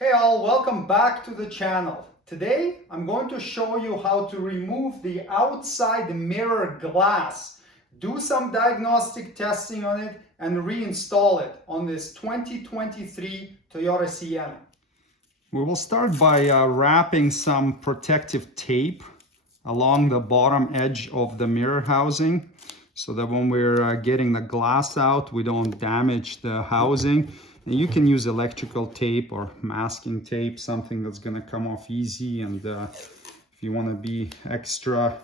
Hey all, welcome back to the channel. Today I'm going to show you how to remove the outside mirror glass, do some diagnostic testing on it, and reinstall it on this 2023 Toyota Sienna. We will start by wrapping some protective tape along the bottom edge of the mirror housing so that when we're getting the glass out, we don't damage the housing. And you can use electrical tape or masking tape, something that's going to come off easy. And if you want to be extra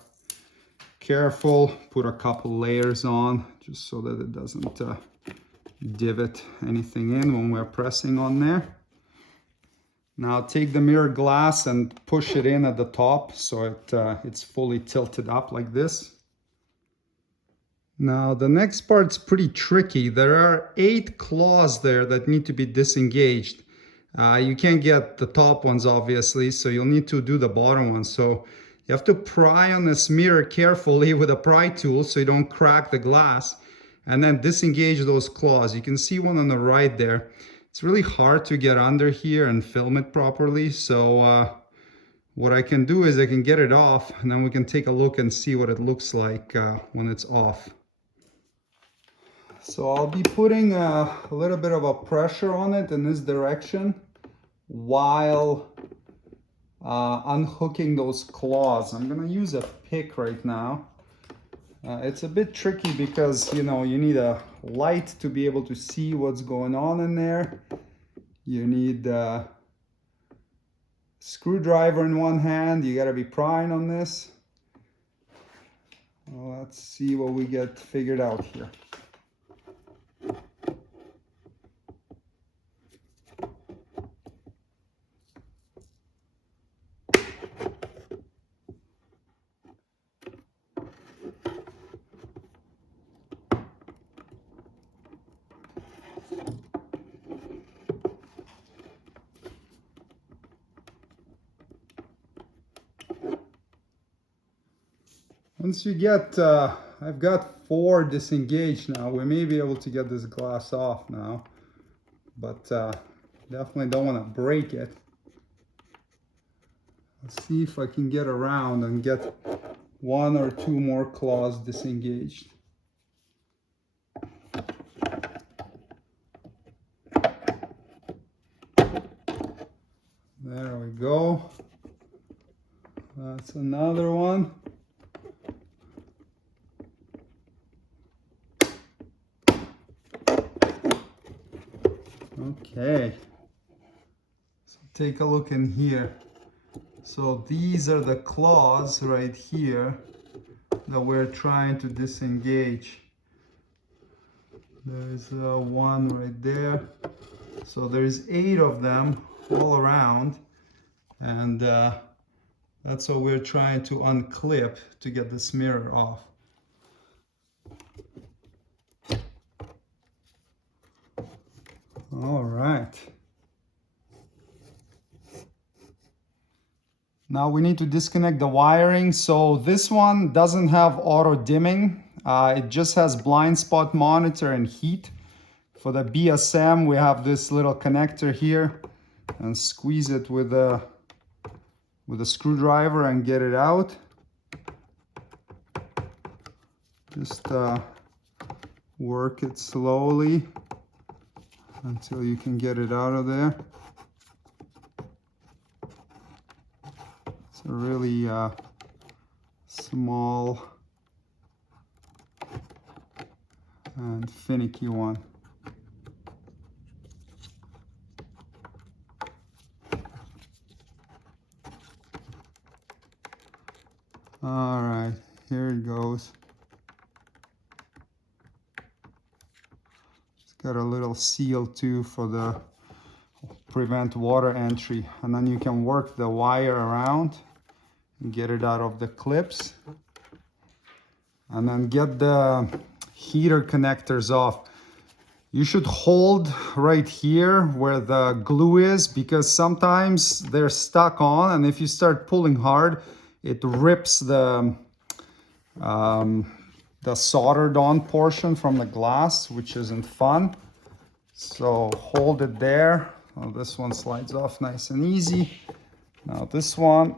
careful, put a couple layers on just so that it doesn't divot anything in when we're pressing on there. Now take the mirror glass and push it in at the top so it's fully tilted up like this. Now the next part's pretty tricky. There are 8 claws there that need to be disengaged. You can't get the top ones obviously, so you'll need to do the bottom ones. So you have to pry on this mirror carefully with a pry tool so you don't crack the glass, and then disengage those claws. You can see one on the right there. It's really hard to get under here and film it properly, so what I can do is I can get it off, and then we can take a look and see what it looks like when it's off. So I'll be putting a little bit of a pressure on it in this direction while unhooking those claws. I'm gonna use a pick right now. It's a bit tricky because you need a light to be able to see what's going on in there. You need a screwdriver in one hand. You got to be prying on this. Well, let's see what we get figured out here. Once you get, I've got 4 disengaged now. We may be able to get this glass off now, but definitely don't want to break it. Let's see if I can get around and get 1 or 2 more claws disengaged. There we go. That's another one. Okay, so take a look in here. So these are the claws right here that we're trying to disengage. There's one right there. So there's 8 of them all around, and that's what we're trying to unclip to get this mirror off. All right. Now we need to disconnect the wiring. So this one doesn't have auto dimming. It just has blind spot monitor and heat. For the BSM, we have this little connector here, and squeeze it with a screwdriver and get it out. Just work it slowly until you can get it out of there. It's a really small and finicky one. All right, here it goes. Got a little seal too for the prevent water entry, and then you can work the wire around and get it out of the clips, and then get the heater connectors off. You should hold right here where the glue is, because sometimes they're stuck on, and if you start pulling hard, it rips the soldered on portion from the glass, which isn't fun. So hold it there Oh, this one slides off nice and easy. Now this one.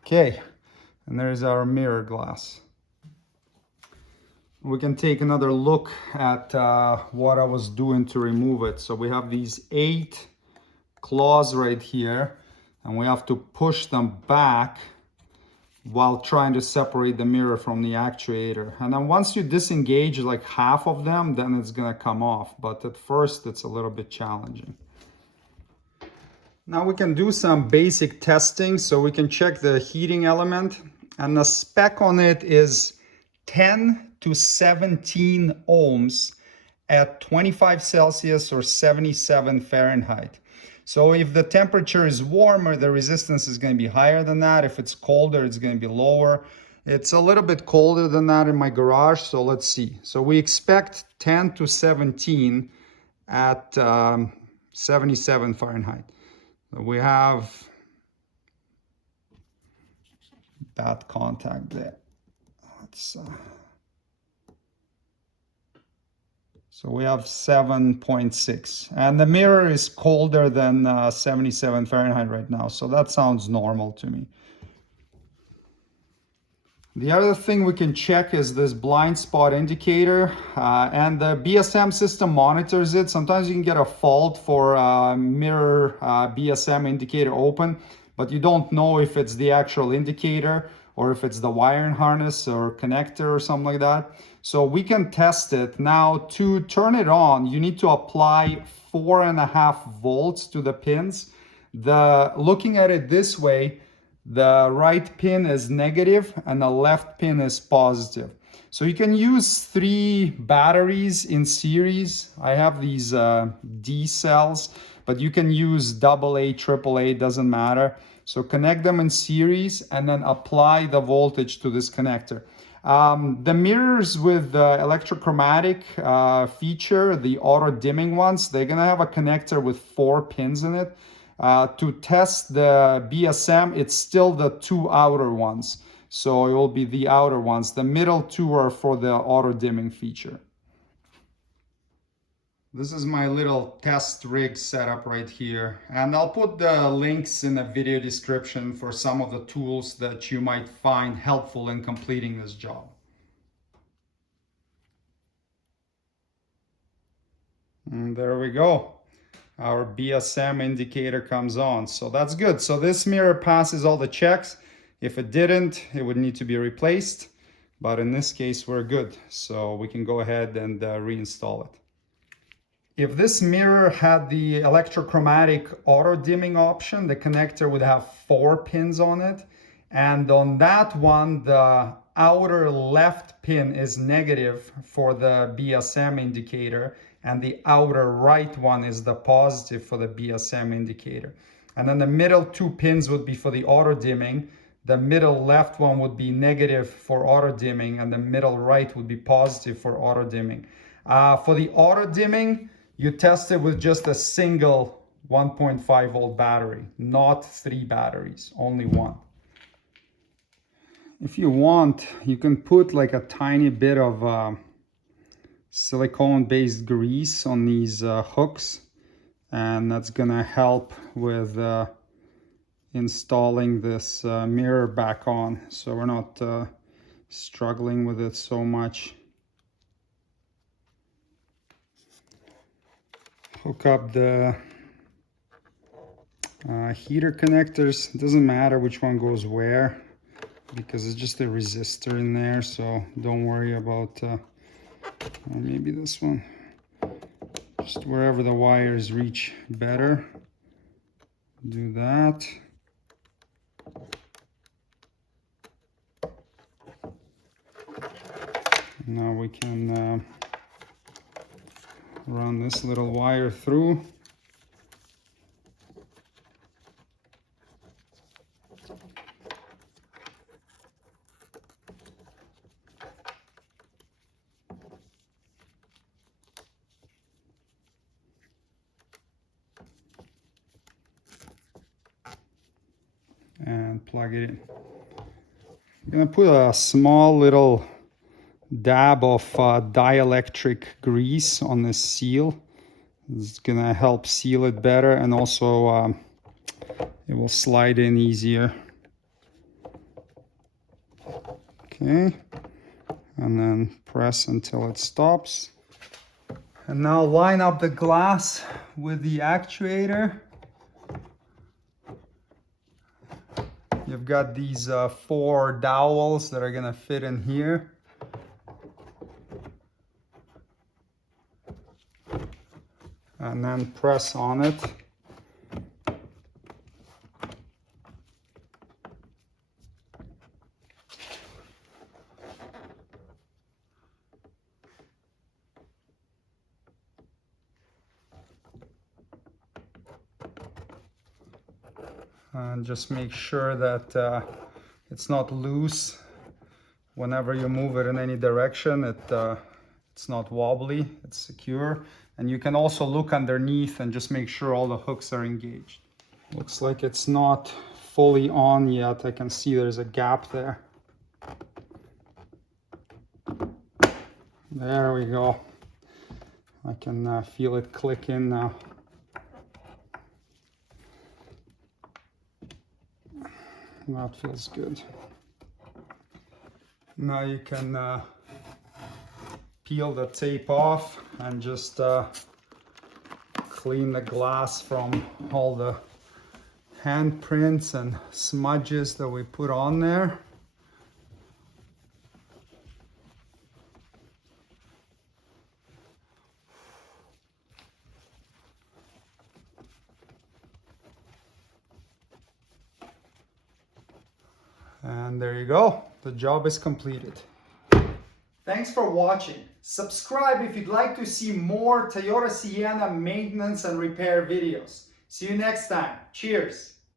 Okay, and there's our mirror glass. We can take another look at what I was doing to remove it. So we have these 8 claws right here, and we have to push them back while trying to separate the mirror from the actuator. And then once you disengage like half of them, then it's gonna come off. But at first, it's a little bit challenging. Now we can do some basic testing. So we can check the heating element, and the spec on it is 10 to 17 ohms at 25 Celsius or 77 Fahrenheit. So if the temperature is warmer, the resistance is going to be higher than that. If it's colder, it's going to be lower. It's a little bit colder than that in my garage, so let's see. So we expect 10 to 17 at 77 Fahrenheit. So we have bad contact there. So we have 7.6, and the mirror is colder than 77 Fahrenheit right now, so that sounds normal to me. The other thing we can check is this blind spot indicator, and the BSM system monitors it. Sometimes you can get a fault for mirror BSM indicator open, but you don't know if it's the actual indicator or if it's the wiring harness or connector or something like that. So we can test it. Now, to turn it on, you need to apply 4.5 volts to the pins. Looking at it this way, the right pin is negative and the left pin is positive. So you can use 3 batteries in series. I have these D cells, but you can use AA, AAA, doesn't matter. So connect them in series and then apply the voltage to this connector. The mirrors with the electrochromatic feature, the auto dimming ones, they're gonna have a connector with 4 pins in it. To test the BSM, it's still the 2 outer ones. So it will be the outer ones. The middle 2 are for the auto dimming feature. This is my little test rig setup right here. And I'll put the links in the video description for some of the tools that you might find helpful in completing this job. And there we go. Our BSM indicator comes on. So that's good. So this mirror passes all the checks. If it didn't, it would need to be replaced. But in this case, we're good. So we can go ahead and reinstall it. If this mirror had the electrochromatic auto dimming option, the connector would have 4 pins on it. And on that one, the outer left pin is negative for the BSM indicator, and the outer right one is the positive for the BSM indicator. And then the middle 2 pins would be for the auto dimming. The middle left one would be negative for auto dimming, and the middle right would be positive for auto dimming. For the auto dimming, you test it with just a single 1.5 volt battery, not 3 batteries, only 1. If you want, you can put like a tiny bit of silicone-based grease on these hooks, and that's gonna help with installing this mirror back on, so we're not struggling with it so much. Hook up the heater connectors. It doesn't matter which one goes where because it's just a resistor in there, so don't worry about maybe this one, just wherever the wires reach better, do that. Now we can run this little wire through. And plug it in. I'm gonna put a small little dab of dielectric grease on this seal. It's gonna help seal it better, and also it will slide in easier. Okay, and then press until it stops. And now line up the glass with the actuator. You've got these 4 dowels that are gonna fit in here. And then press on it. And just make sure that it's not loose. Whenever you move it in any direction, it's not wobbly, it's secure. And you can also look underneath and just make sure all the hooks are engaged. Looks like it's not fully on yet. I can see there's a gap there. There we go. I can feel it click in now. That feels good. Now you can peel the tape off and just clean the glass from all the handprints and smudges that we put on there. And there you go, the job is completed. Thanks for watching. Subscribe if you'd like to see more Toyota Sienna maintenance and repair videos. See you next time. Cheers.